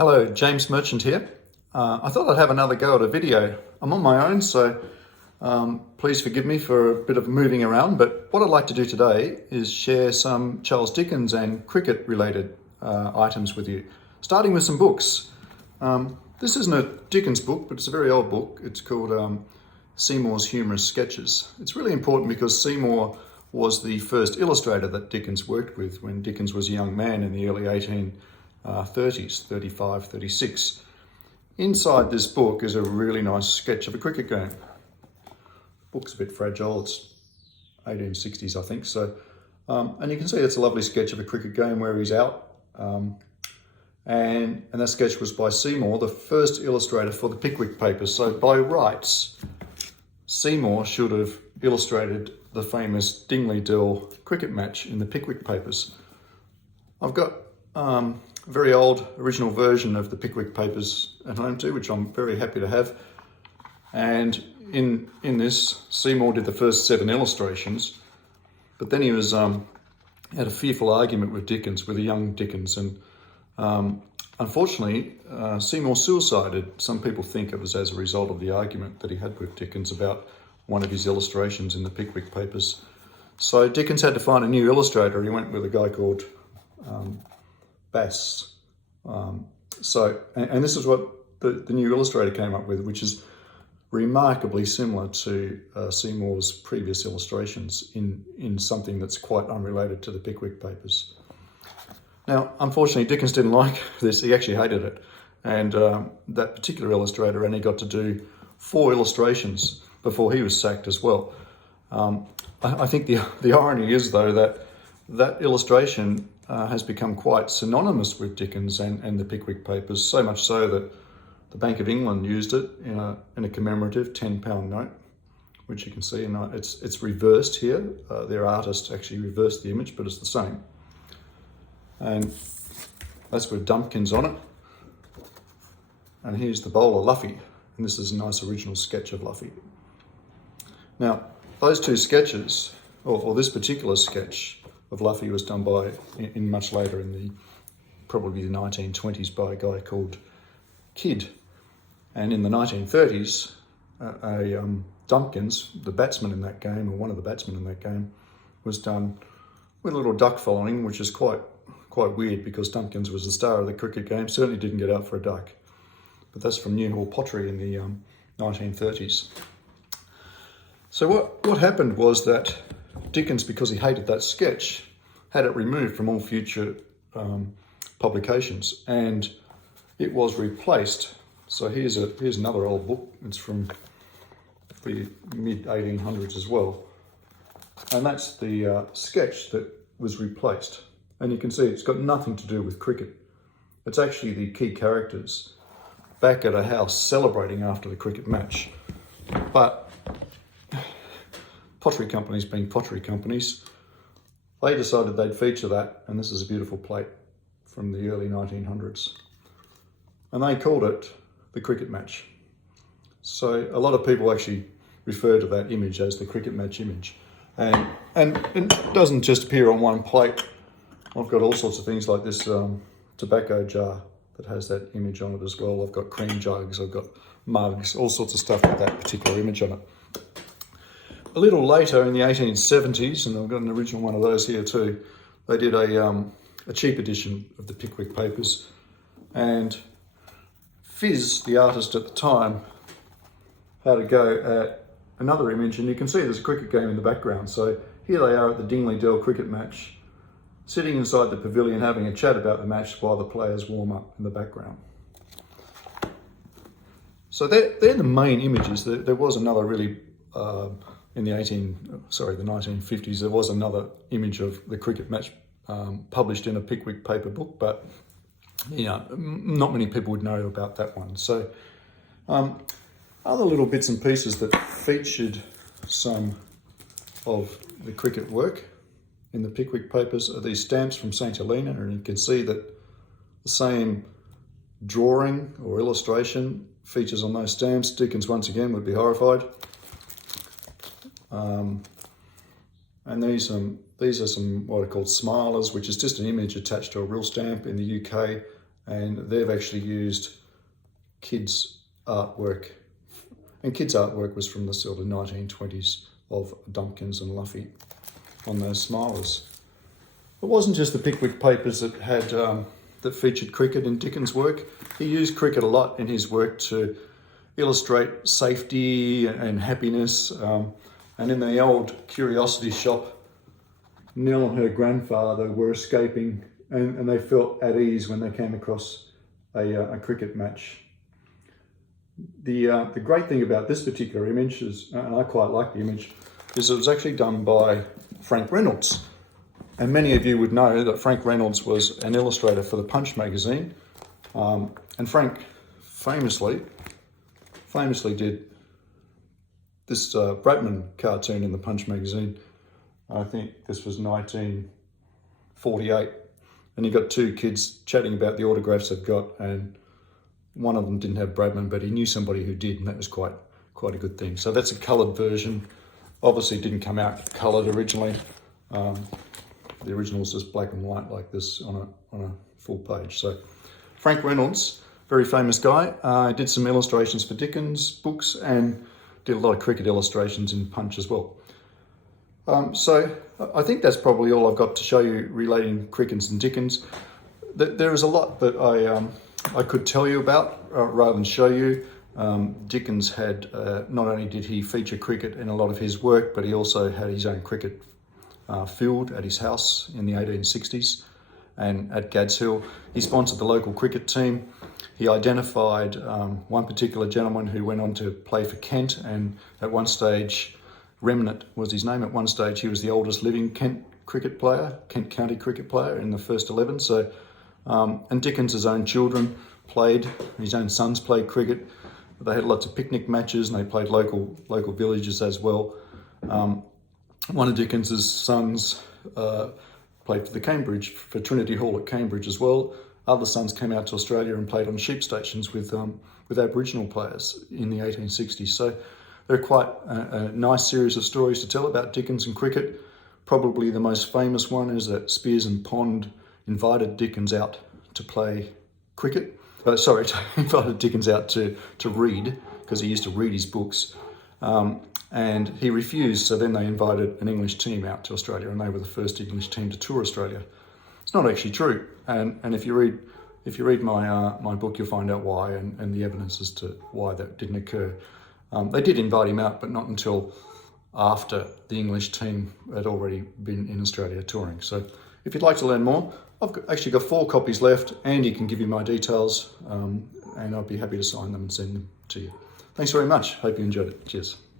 Hello, James Merchant here. I thought I'd have another go at a video. I'm on my own, so please forgive me for a bit of moving around, but what I'd like to do today is share some Charles Dickens and cricket related items with you, starting with some books. This isn't a Dickens book, but it's a very old book. It's called Seymour's Humorous Sketches. It's really important because Seymour was the first illustrator that Dickens worked with when Dickens was a young man in the early 1830s, 35, 36. Inside this book is a really nice sketch of a cricket game. The book's a bit fragile, it's 1860s I think, so and you can see it's a lovely sketch of a cricket game where he's out, and that sketch was by Seymour, the first illustrator for the Pickwick Papers. So by rights, Seymour should have illustrated the famous Dingley-Dell cricket match in the Pickwick Papers. I've got a very old original version of the Pickwick Papers at home too, which I'm very happy to have. And in this, Seymour did the first 7 illustrations, but then he was had a fearful argument with Dickens, with a young Dickens, and unfortunately Seymour suicided. Some people think it was as a result of the argument that he had with Dickens about one of his illustrations in the Pickwick Papers. So Dickens had to find a new illustrator. He went with a guy called Bass. And this is what the new illustrator came up with, which is remarkably similar to Seymour's previous illustrations in something that's quite unrelated to the Pickwick Papers. Now, unfortunately, Dickens didn't like this. He actually hated it. And that particular illustrator only got to do 4 illustrations before he was sacked as well. I think the irony is, though, that illustration has become quite synonymous with Dickens and the Pickwick Papers, so much so that the Bank of England used it in a commemorative £10 note, which you can see, and it's reversed here. Their artist actually reversed the image, but it's the same. And that's with Dumpkins on it. And here's the bowler, Luffy, and this is a nice original sketch of Luffy. Now, those 2 sketches, or this particular sketch of Luffy, was done in much later in probably the 1920s by a guy called Kidd. And in the 1930s, Dumpkins, the batsman in that game, or one of the batsmen in that game, was done with a little duck following, which is quite weird because Dumpkins was the star of the cricket game, certainly didn't get out for a duck. But that's from Newhall Pottery in the 1930s. So what happened was that Dickens, because he hated that sketch, had it removed from all future publications, and it was replaced. So here's another old book. It's from the mid-1800s as well, and that's the sketch that was replaced. And you can see it's got nothing to do with cricket. It's actually the key characters back at a house celebrating after the cricket match. But pottery companies being pottery companies, they decided they'd feature that, and this is a beautiful plate from the early 1900s. And they called it the cricket match. So a lot of people actually refer to that image as the cricket match image. And it doesn't just appear on one plate. I've got all sorts of things like this tobacco jar that has that image on it as well. I've got cream jugs, I've got mugs, all sorts of stuff with that particular image on it. A little later in the 1870s, and I've got an original one of those here too, they did a cheap edition of the Pickwick Papers, and Fizz, the artist at the time, had a go at another image, and you can see there's a cricket game in the background. So here they are at the Dingley-Dell cricket match, sitting inside the pavilion having a chat about the match while the players warm up in the background. So they're the main images. There was another really, in the 1950s, there was another image of the cricket match published in a Pickwick paper book, but not many people would know about that one. So other little bits and pieces that featured some of the cricket work in the Pickwick Papers are these stamps from St. Helena, and you can see that the same drawing or illustration features on those stamps. Dickens once again would be horrified. And these are some what are called smilers, which is just an image attached to a real stamp in the UK, and they've actually used kids' artwork. And kids' artwork was from the sort of 1920s of Dumpkins and Luffy on those smilers. It wasn't just the Pickwick Papers that had that featured cricket in Dickens' work. He used cricket a lot in his work to illustrate safety and happiness. And in the old curiosity shop, Nell and her grandfather were escaping, and they felt at ease when they came across a cricket match. The great thing about this particular image is, and I quite like the image, is it was actually done by Frank Reynolds. And many of you would know that Frank Reynolds was an illustrator for the Punch magazine. And Frank famously did this Bratman cartoon in the Punch magazine. I think this was 1948. And you got two kids chatting about the autographs they've got, and one of them didn't have Bradman, but he knew somebody who did, and that was quite a good thing. So that's a coloured version. Obviously it didn't come out coloured originally. The original was just black and white like this on a full page. So Frank Reynolds, very famous guy, did some illustrations for Dickens books and did a lot of cricket illustrations in Punch as well. So I think that's probably all I've got to show you relating crickets and Dickens. There is a lot that I could tell you about rather than show you. Dickens had, not only did he feature cricket in a lot of his work, but he also had his own cricket field at his house in the 1860s and at Gads Hill. He sponsored the local cricket team. He identified one particular gentleman who went on to play for Kent, and at one stage, Remnant was his name. At one stage, he was the oldest living Kent cricket player, Kent County cricket player in the first 11. So, and Dickens' own children played, his own sons played cricket. They had lots of picnic matches, and they played local villages as well. One of Dickens' sons played for Trinity Hall at Cambridge as well. Other sons came out to Australia and played on sheep stations with Aboriginal players in the 1860s. So they're quite a nice series of stories to tell about Dickens and cricket. Probably the most famous one is that Spears and Pond invited Dickens out to play cricket. Invited Dickens out to read, because he used to read his books. And he refused, so then they invited an English team out to Australia, and they were the first English team to tour Australia. It's not actually true, and if you read my book, you'll find out why and the evidence as to why that didn't occur. They did invite him out, but not until after the English team had already been in Australia touring. So if you'd like to learn more, actually got 4 copies left. Andy can give you my details, and I'd be happy to sign them and send them to you. Thanks very much. Hope you enjoyed it. Cheers.